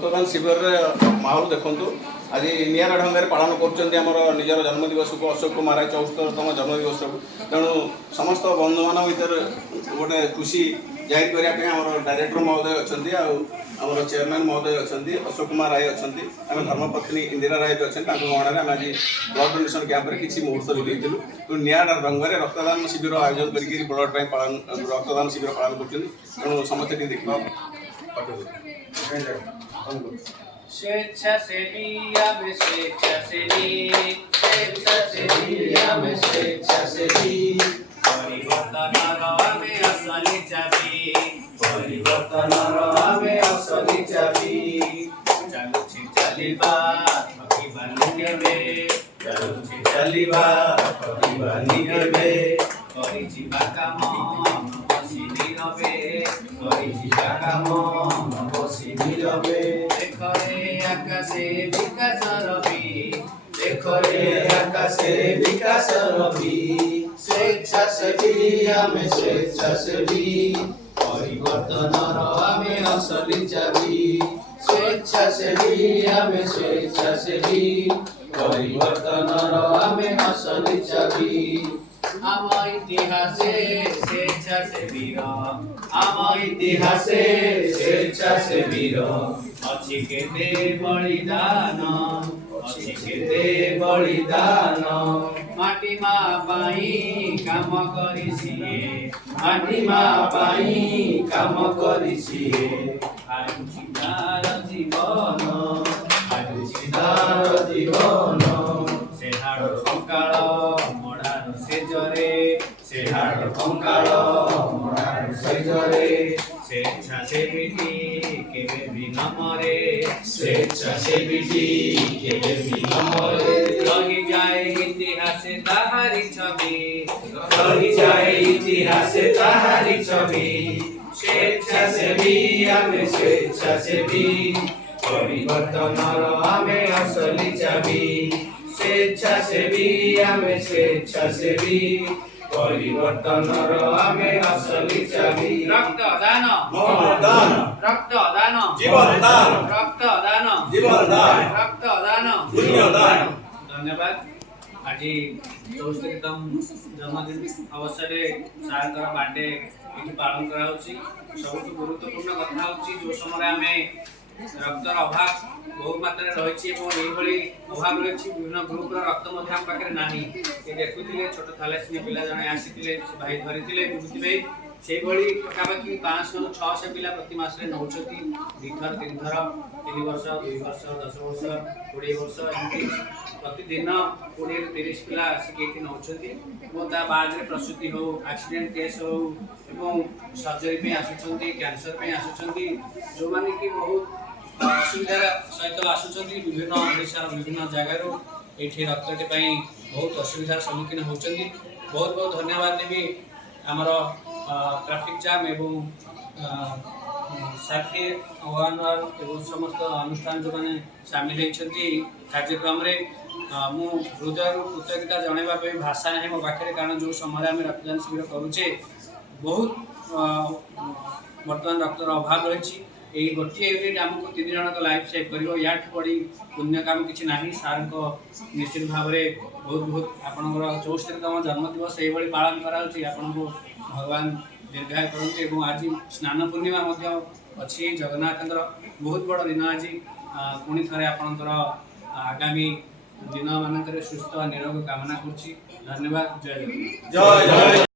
रक्तदान शिविर माहौल देखु आज निरा ढंग से पालन कर निजर जन्मदिवस को अशोक कुमार राय 74तम जन्मदिवस को तेणु समस्त बंधु मान भर गोटे खुशी जाहिर करने डायरेक्टर महोदय अच्छा आम चेयरमैन महोदय अच्छा अशोक कुमार राय अच्छा आम धर्मपत्नी इंदिरा राय भी अच्छा गहण आम आज ब्लड डोनेशन कैंप किसी मुहूर्त बितेलु तो निरा ढंग से रक्तदान शिविर आयोजन कर ब्लड बैंक पालन रक्तदान शिविर पालन कर समस्ते देखा स्वेच्छासेवी आमे स्वेच्छासेवी स्वेच्छासेवी आमे स्वेच्छासेवी परिवर्तनर आमे असली चाबी परिवर्तनर आमे असली चाबी चालुछि चालिबा भगिबानी केबे चालुछि चालिबा भगिबानी केबे करि जिबा काम बसी निरबे करि जिबा काम बसी निरबे देखरे आकाशे विकास रवि देखरे आकाशे विकास रवि स्वेच्छासेवी आमे स्वेच्छासेवी परिवर्तनर आमे असली चाबी स्वेच्छासेवी आमे स्वेच्छासेवी परिवर्तनर आमे असली चाबी आम इतिहासे स्वेच्छासेवीर आम इतिहासे स्वेच्छासेवीर अछि केते बलिदान अछि केते बलिदान माटी मा पाई काम करिसी माटी मा पाई काम करिसी आयुषिदार जीवन आयुषिदार जीवन सेहाड़ कंकाळ मडार सेजरे सेहाड़ कंकाळ मडार सेजरे स्वेच्छासेवीटी केबे भी न मरे स्वेच्छासेवीटी केबे भी न मरे रही जाए इतिहासे ताहारी छवि रही जाए इतिहासे ताहारी छवि स्वेच्छासेवी आमे स्वेच्छासेवी परिवर्तनर आमे असली चाबी स्वेच्छासेवी आमे स्वेच्छासेवी परिवर्तनर आमे असली चाबी रक्तदान दान रक्तदान जीवन दान रक्तदान जीवन दान रक्तदान दुनिया दान। धन्यवाद। आज 64तम जन्मदिन अवसर सार बर्थडे ये पालन करा सब गुरुत्वपूर्ण कथा जो समय आम रक्तर अभाव बहुत मात्रा रही अभाव रही विभिन्न ग्रुप रक्त आम पाखे ना देखुले छोट थैलेसीमिया पिला जड़े आसी भाई धरी बुझे से पाखापाखि 500 ରୁ 600 पिला प्रति मास नौ 2 थर 3 थर 3 वर्ष 2 वर्ष 10 वर्ष 20 वर्ष प्रतिदिन 20 ରୁ 30 पिला आसिक नौ बाद प्रसूति हो एक्सीडेंट केस हो सर्जरी आसुँच कैंसर आसुँच जो मैंने कि बहुत असुविधार सहित आसुँच विभिन्न ओडिशार विभिन्न जगार ये रक्तटी बहुत असुविधार सम्मुखीन होती बहुत बहुत धन्यवाद देवी आमर ट्रैफिक जाम एवं सेफ्टी अवेयर एवं समस्त अनुष्ठान जो मैंने सामिल होती कार्यक्रम मु हृदय कृतज्ञता जनवाई भाषा ना मो पाखे कारण जो समय आम रक्तदान शिविर करुचे बहुत बर्तमान रक्तर अभाव रही यही गोटे यूनिट आमको 3 जन लाइफ सेव कर या बड़ी पुण्य काम किसी ना सार निश्चित भाव में बहुत बहुत आपंकर 64तम जन्मदिवस ये पालन करा भगवान दीर्घायु करूँ आज स्नान पूर्णिमा अच्छी जगन्नाथ बहुत बड़ दिन आज पुणी थे आपंकर आगामी दिन मानक सुस्थ निरोग कामना कर धन्यवाद। जय जय।